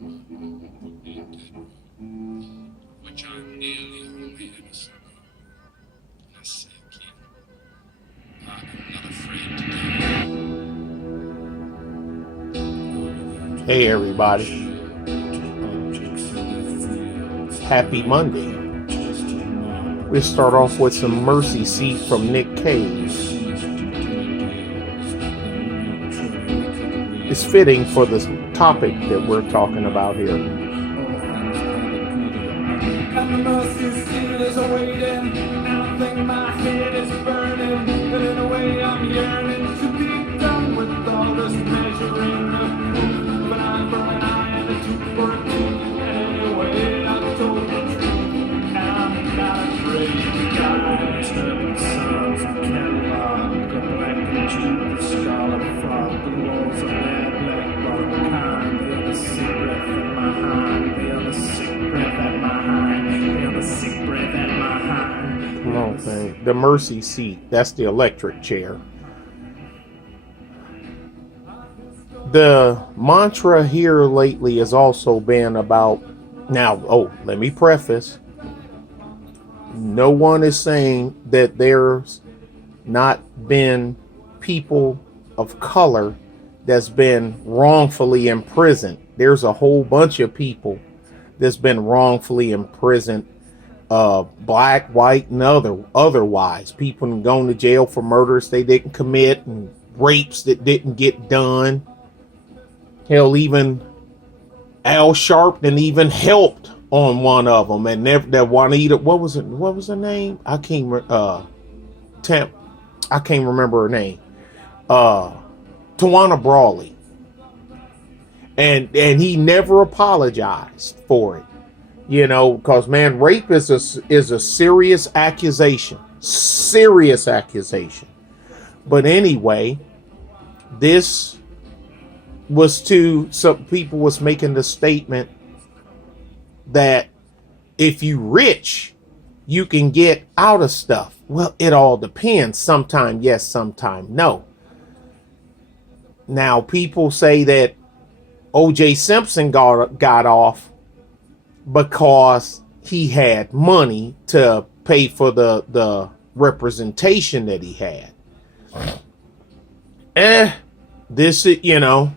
which I'm nearly only innocent of. And I say again, I am not afraid to die. Hey everybody, happy Monday. We'll start off with some Mercy Seat from Nick Cave. It's fitting for the topic that we're talking about here. And the mercy seat is awaiting, and I think my head is burning, but in a way I'm yearning to be done with all this measuring of proof. An eye for an eye and a tooth for a tooth, and anyway I've told the truth, and I'm not afraid to die. Turning sons of Kellogg, the black and Jew, the scarlet frog, the walls of that black rock kind, the other sick breath in my hind, the other sick breath at my hind, the other sick breath at my hind. Come on, thing. The Mercy Seat, that's the electric chair. The mantra here lately has also been about, now, let me preface, no one is saying that there's not been people of color that's been wrongfully imprisoned. There's a whole bunch of people that's been wrongfully imprisoned, black, white, and otherwise. People going to jail for murders they didn't commit and rapes that didn't get done. Hell, even Al Sharpton even helped on one of them, and that Juanita, what was her name? I can't remember her name. Tawana Brawley, and he never apologized for it. You know, because man, rape is a serious accusation. Serious accusation. But anyway, this was to some people was making the statement that if you rich, you can get out of stuff. Well, it all depends. Sometime yes, sometime no. Now, people say that O.J. Simpson got off because he had money to pay for the representation that he had. This, you know,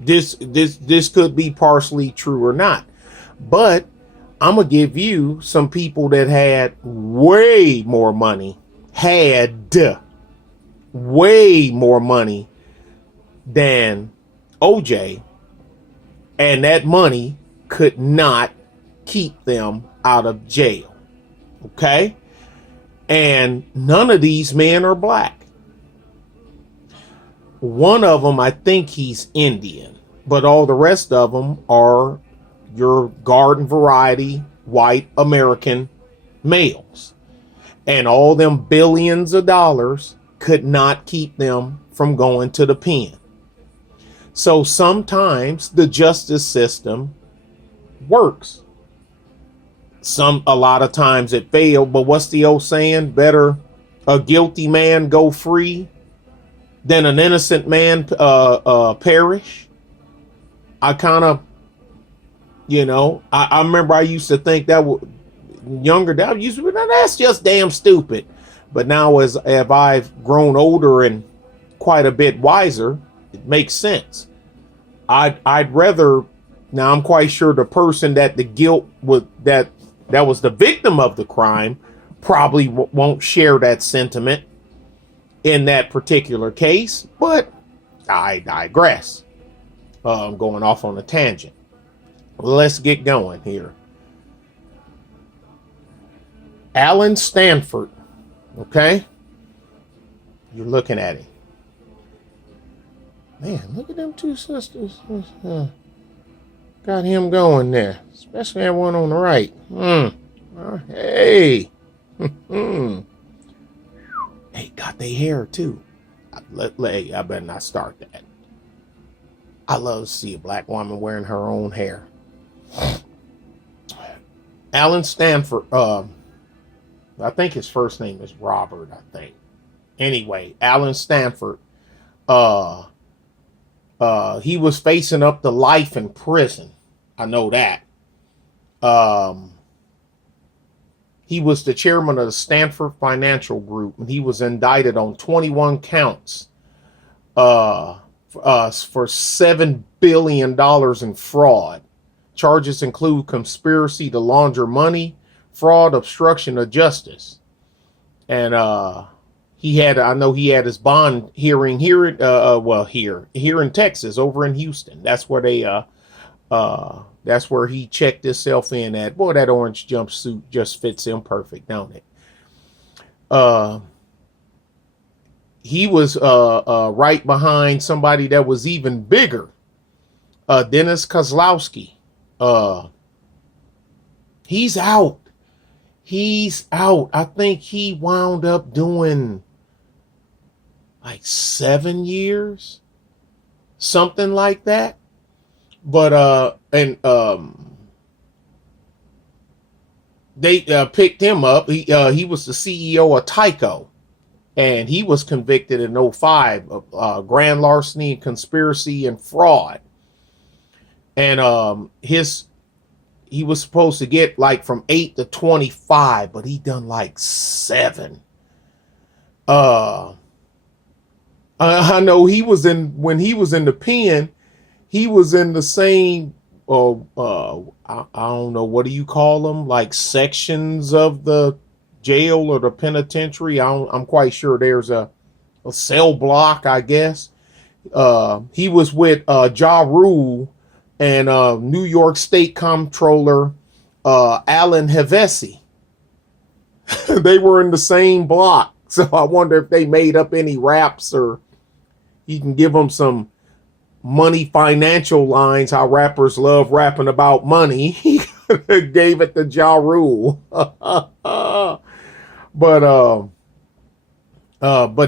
this could be partially true or not. But I'm going to give you some people that had way more money, than OJ, and that money could not keep them out of jail. Okay? And none of these men are black. One of them, I think he's Indian, but all the rest of them are your garden variety white American males. And all them billions of dollars could not keep them from going to the pen. So sometimes the justice system works. A lot of times it failed, but what's the old saying? Better a guilty man go free than an innocent man perish. I kind of, you know, I remember I used to think that that's just damn stupid. But now as I've grown older and quite a bit wiser, it makes sense. I'd rather, now I'm quite sure the person that the guilt was, that was the victim of the crime probably won't share that sentiment in that particular case, but I digress. I'm going off on a tangent. Let's get going here. Alan Stanford, okay? You're looking at him. Man, look at them two sisters. Got him going there, especially that one on the right. Hey. Hey, got their hair too. I better not start that. I love to see a black woman wearing her own hair. Alan Stanford, I think his first name is Robert, I think. Anyway, Alan Stanford He was facing up to life in prison. I know that. He was the chairman of the Stanford Financial Group, and he was indicted on 21 counts for $7 billion in fraud. Charges include conspiracy to launder money, fraud, obstruction of justice. And I know he had his bond hearing here in Texas, over in Houston. That's where that's where he checked himself in at. Boy, that orange jumpsuit just fits him perfect, don't it? He was right behind somebody that was even bigger, Dennis Kozlowski. He's out. I think he wound up doing like 7 years, something like that. But they picked him up. He was the CEO of Tyco, and he was convicted in 2005 of grand larceny and conspiracy and fraud. And he was supposed to get like from 8 to 25, but he done like 7. I know when he was in the pen, he was in the same, I don't know, what do you call them? Like sections of the jail or the penitentiary. I'm quite sure there's a cell block, I guess. He was with Ja Rule and New York State Comptroller Alan Hevesi. They were in the same block. So I wonder if they made up any raps, or you can give them some money financial lines, how rappers love rapping about money. He gave it to Ja Rule. But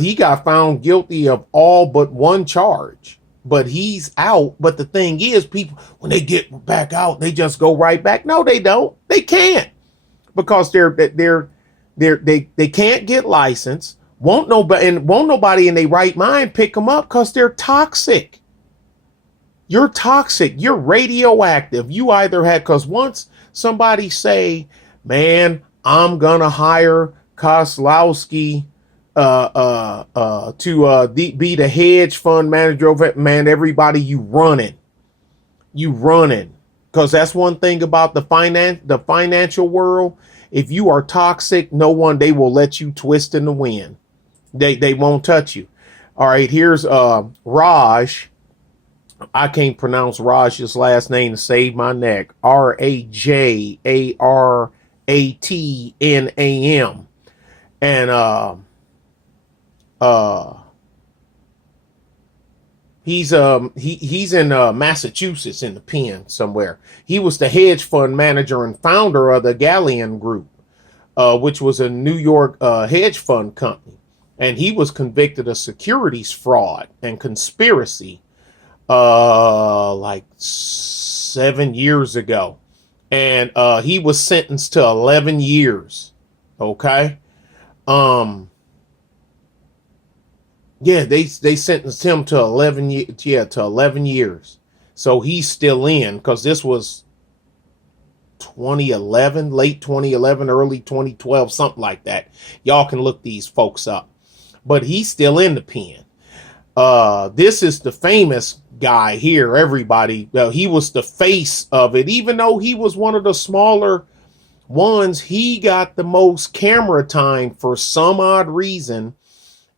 he got found guilty of all but one charge. But he's out. But the thing is, people, when they get back out, they just go right back. No, they don't. They can't, because they can't get licensed. Won't nobody in their right mind pick them up, because they're toxic. You're toxic. You're radioactive. You either had, because once somebody say, man, I'm gonna hire Kozlowski to be the hedge fund manager over it, man, everybody, you running, because that's one thing about the financial world. If you are toxic, they will let you twist in the wind. They won't touch you. All right, here's Raj. I can't pronounce Raj's last name to save my neck. Rajaratnam. And he's in Massachusetts in the pen somewhere. He was the hedge fund manager and founder of the Galleon Group, which was a New York hedge fund company. And he was convicted of securities fraud and conspiracy like 7 years ago. And he was sentenced to 11 years. Okay. Yeah, they sentenced him to 11 years. So he's still in, because this was 2011, late 2011, early 2012, something like that. Y'all can look these folks up. But he's still in the pen. This is the famous guy here, everybody. He was the face of it. Even though he was one of the smaller ones, he got the most camera time for some odd reason.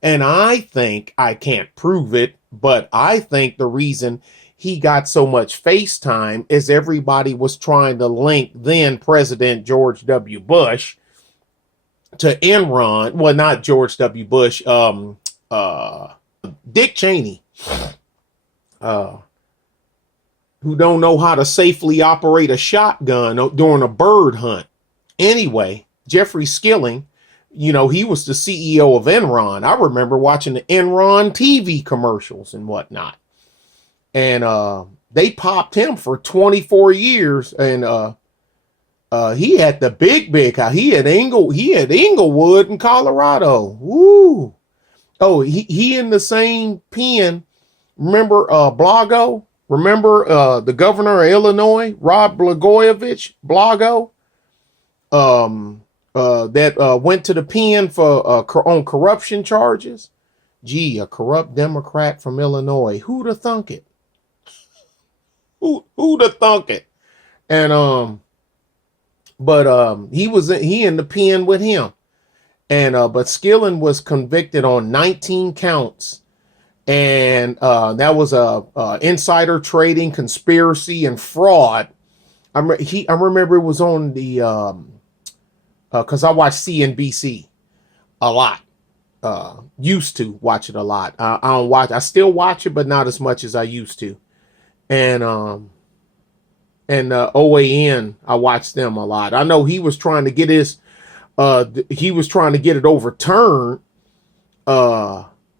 And I think, I can't prove it, but I think the reason he got so much face time is everybody was trying to link then President George W. Bush to Enron. Well, not George W. Bush, Dick Cheney, who don't know how to safely operate a shotgun during a bird hunt. Anyway, Jeffrey Skilling, he was the CEO of Enron. I remember watching the Enron TV commercials and whatnot. And they popped him for 24 years. And he had the big house. He had Inglewood in Colorado. Woo. Oh, he in the same pen Remember Blago? Remember the governor of Illinois, Rod Blagojevich Blago? That went to the pen for on corruption charges. Gee, a corrupt Democrat from Illinois. Who'd have thunk it? Who'd have thunk it? And he in the pen with him. And but Skilling was convicted on 19 counts. And that was insider trading, conspiracy, and fraud. I remember it was on the because I watch CNBC a lot. Used to watch it a lot. I don't watch. I still watch it, but not as much as I used to. And OAN, I watched them a lot. I know he was trying to get his. He was trying to get it overturned.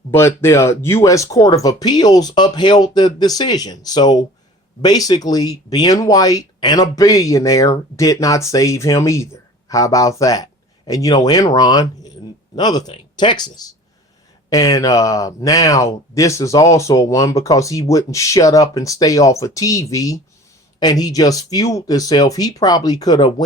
But the U.S. Court of Appeals upheld the decision. So basically, being white and a billionaire did not save him either. How about that? And, you know, Enron, another thing, Texas. And now this is also one because he wouldn't shut up and stay off of TV. And he just fueled himself. He probably could have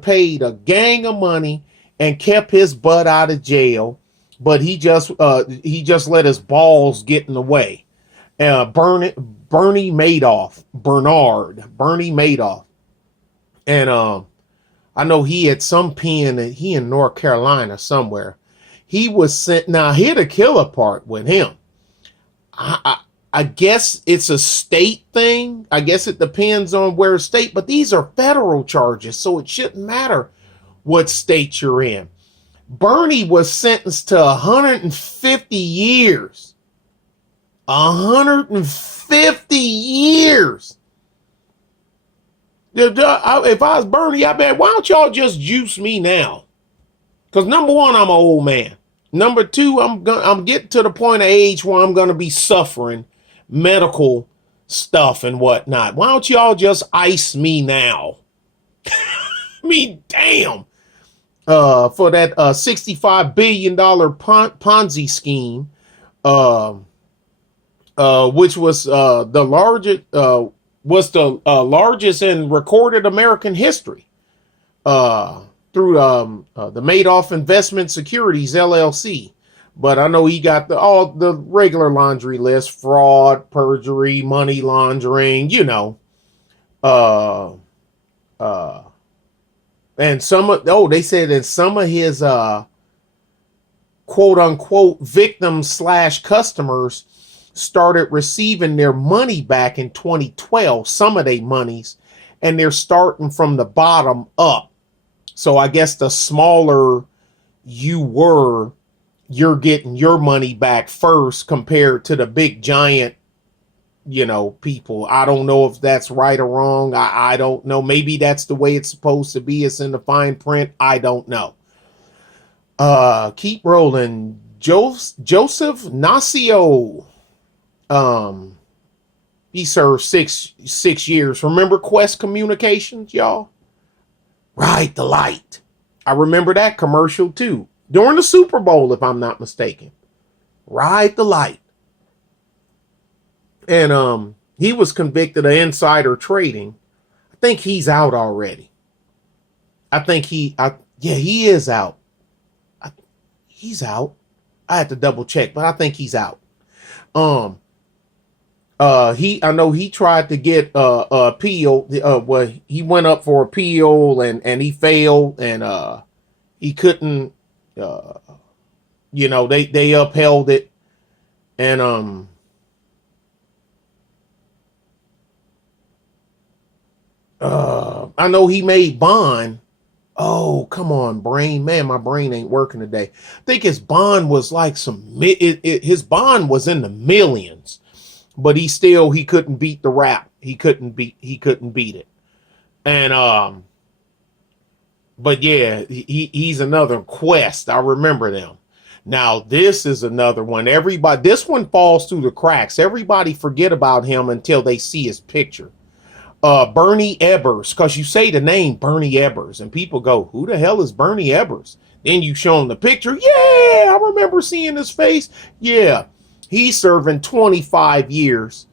paid a gang of money and kept his butt out of jail. But he just let his balls get in the way. Bernie Madoff. And I know he had some pen, he in North Carolina somewhere. He was sent, now here the killer part with him. I guess it's a state thing. I guess it depends on where it's state, but these are federal charges, so it shouldn't matter what state you're in. Bernie was sentenced to 150 years. 150 years. If I was Bernie, I bet, why don't y'all just juice me now? Because number one, I'm an old man. Number two, I'm getting to the point of age where I'm going to be suffering medical stuff and whatnot. Why don't y'all just ice me now? I mean, damn. For that $65 billion Ponzi scheme, which was the largest in recorded American history, through the Madoff Investment Securities LLC. But I know he got all the regular laundry list: fraud, perjury, money laundering, you know. And they said that some of his quote unquote victims / customers started receiving their money back in 2012, some of their monies, and they're starting from the bottom up. So I guess the smaller you were, you're getting your money back first compared to the big giant, you know, people. I don't know if that's right or wrong. I don't know. Maybe that's the way it's supposed to be. It's in the fine print. I don't know. Keep rolling. Joseph Nacio. He served six years. Remember Quest Communications, y'all? Ride the light. I remember that commercial too. During the Super Bowl, if I'm not mistaken. Ride the light. And he was convicted of insider trading. I think he's out already. He is out. He's out. I had to double check, but I think he's out. I know he tried to get appeal. Well, he went up for appeal and he failed, and he couldn't. They upheld it, and I know he made bond. Oh, come on, brain. Man, my brain ain't working today. I think his bond was like his bond was in the millions, but he couldn't beat the rap. He couldn't beat it. And, but yeah, he's another Quest. I remember them. Now, this is another one. This one falls through the cracks. Everybody forget about him until they see his picture. Bernie Ebbers, because you say the name Bernie Ebbers and people go, who the hell is Bernie Ebbers? Then you show them the picture. Yeah, I remember seeing his face. Yeah, He's serving 25 years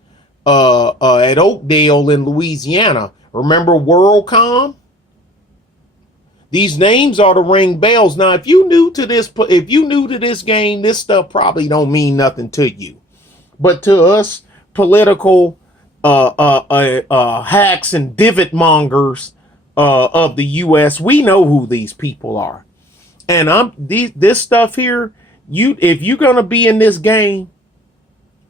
at Oakdale in Louisiana. Remember WorldCom? These names ought to ring bells. Now, if you new to this game, this stuff probably don't mean nothing to you. But to us, political hacks and divot mongers of the U.S., we know who these people are. And this stuff here, if you're gonna be in this game,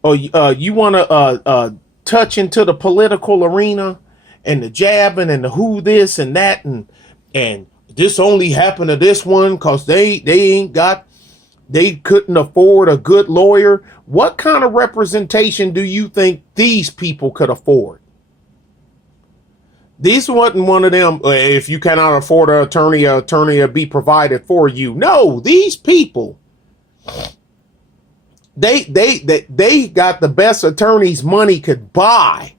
or you want to touch into the political arena and the jabbing and the who this and that and this only happened to this one because they couldn't afford a good lawyer. What kind of representation do you think these people could afford? This wasn't one of them, if you cannot afford an attorney will be provided for you. No, these people, they got the best attorneys money could buy,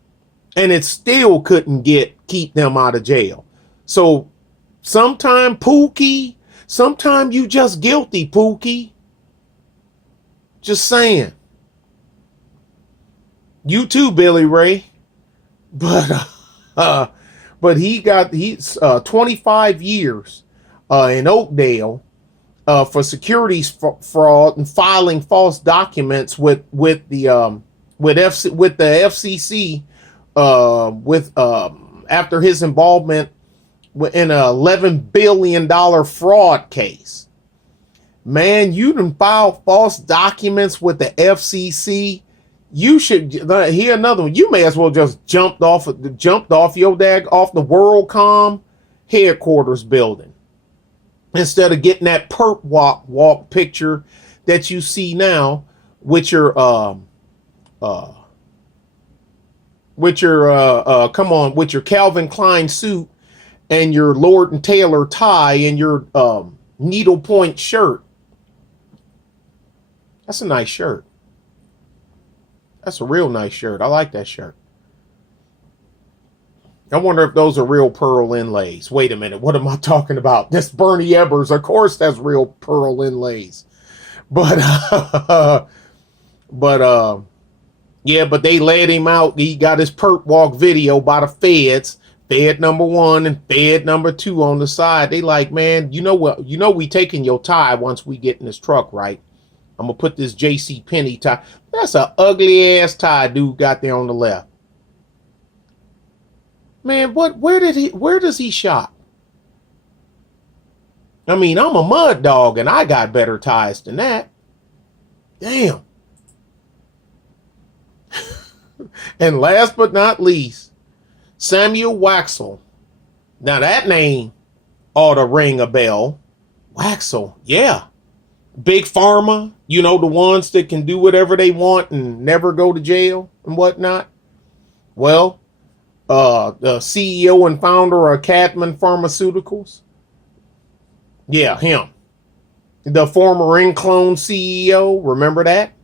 and it still couldn't keep them out of jail. So sometime Pookie, sometime you just guilty, Pookie. Just saying. You too, Billy Ray. But he's 25 years in Oakdale for securities fraud and filing false documents with the FCC after his involvement in an $11 billion fraud case. Man, you done filed false documents with the FCC. You should hear another one. You may as well just jumped off the WorldCom headquarters building instead of getting that perp walk picture that you see now with your Calvin Klein suit and your Lord and Taylor tie and your needlepoint shirt. That's a nice shirt. That's a real nice shirt. I like that shirt. I wonder if those are real pearl inlays. Wait a minute. What am I talking about? This Bernie Ebbers. Of course that's real pearl inlays. But they let him out. He got his perp walk video by the feds. Fed number 1 and Fed number 2 on the side. They like, man, you know what? You know we taking your tie once we get in this truck, right? I'm gonna put this J.C. Penney tie. That's an ugly ass tie dude got there on the left. Man, where does he shop? I mean, I'm a mud dog and I got better ties than that. Damn. And last but not least, Samuel Waxel. Now that name ought to ring a bell. Waxel, yeah. Big Pharma, you know, the ones that can do whatever they want and never go to jail and whatnot. Well, the CEO and founder of Cadman Pharmaceuticals. Yeah, him. The former M-Clone CEO, remember that?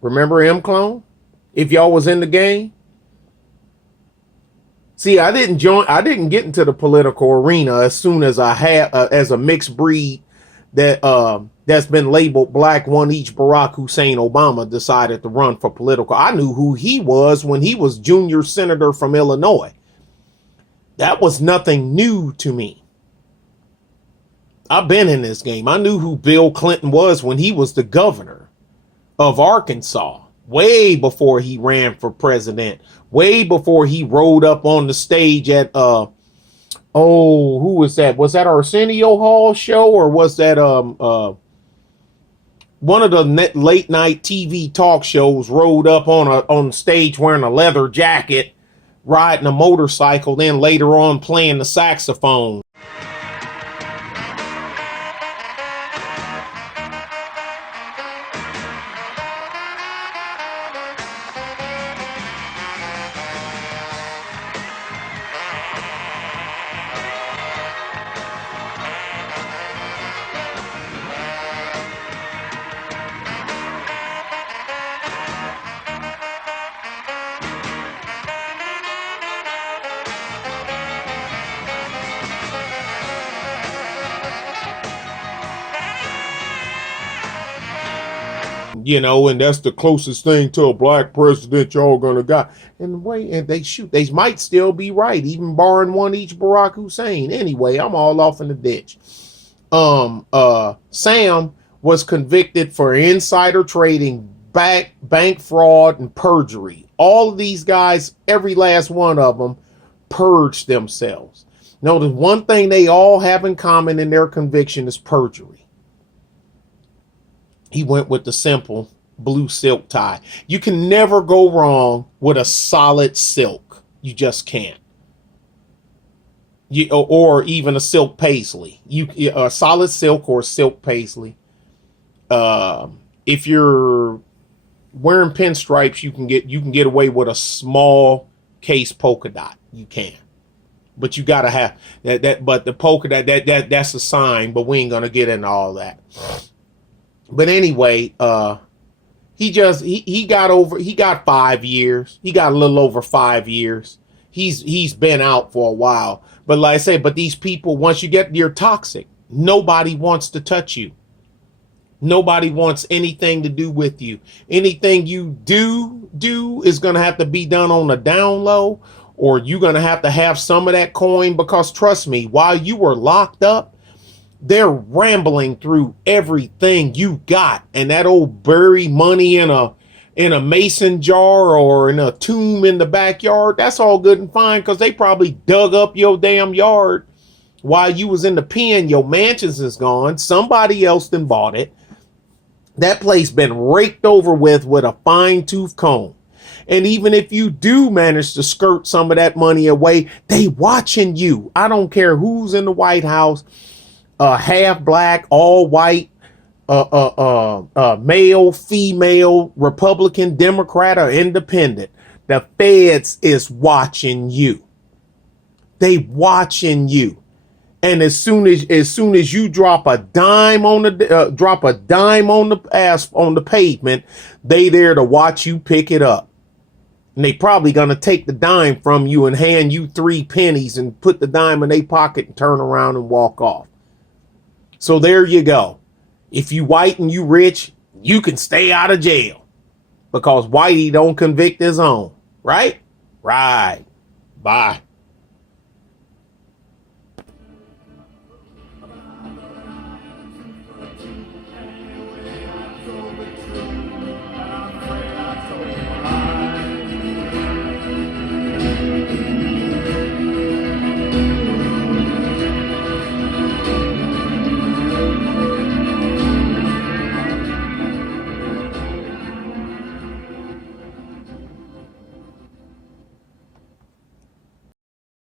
Remember M-Clone? If y'all was in the game? See, I didn't get into the political arena as soon as I had as a mixed breed that's been labeled black one each Barack Hussein Obama decided to run for political. I knew who he was when he was junior senator from Illinois. That was nothing new to me. I've been in this game. I knew who Bill Clinton was when he was the governor of Arkansas, way before he ran for president, way before he rode up on the stage at who was that? Was that Arsenio Hall show, or was that one of the late night TV talk shows? Rode up on stage wearing a leather jacket, riding a motorcycle, then later on playing the saxophone. and that's the closest thing to a black president y'all gonna got. And they might still be right, even barring one each Barack Hussein. Anyway, I'm all off in the ditch. Sam was convicted for insider trading, bank fraud, and perjury. All of these guys, every last one of them, purged themselves. Notice one thing they all have in common in their conviction is perjury. He went with the simple blue silk tie. You can never go wrong with a solid silk. You just can't. Or even a silk paisley. A solid silk or silk paisley. If you're wearing pinstripes, you can get away with a small case polka dot. You can. But you gotta have that. But the polka dot, that's a sign. But we ain't gonna get into all that. But anyway, he got 5 years. He got a little over 5 years. He's been out for a while. But like I say, but these people, once you're toxic, nobody wants to touch you. Nobody wants anything to do with you. Anything you do is going to have to be done on the down low, or you're going to have some of that coin, because trust me, while you were locked up, they're rambling through everything you got. And that old buried money in a mason jar or in a tomb in the backyard, that's all good and fine, because they probably dug up your damn yard while you was in the pen. Your mansions is gone. Somebody else done bought it. That place been raked over with a fine-tooth comb. And even if you do manage to skirt some of that money away, they watching you. I don't care who's in the White House, half black, all white, male, female, Republican, Democrat, or independent. The feds is watching you. They watching you. And as soon as you drop a dime on the pavement, they there to watch you pick it up. And they probably gonna take the dime from you and hand you 3 pennies and put the dime in their pocket and turn around and walk off. So there you go. If you white and you rich, you can stay out of jail, because Whitey don't convict his own. Right? Right. Bye.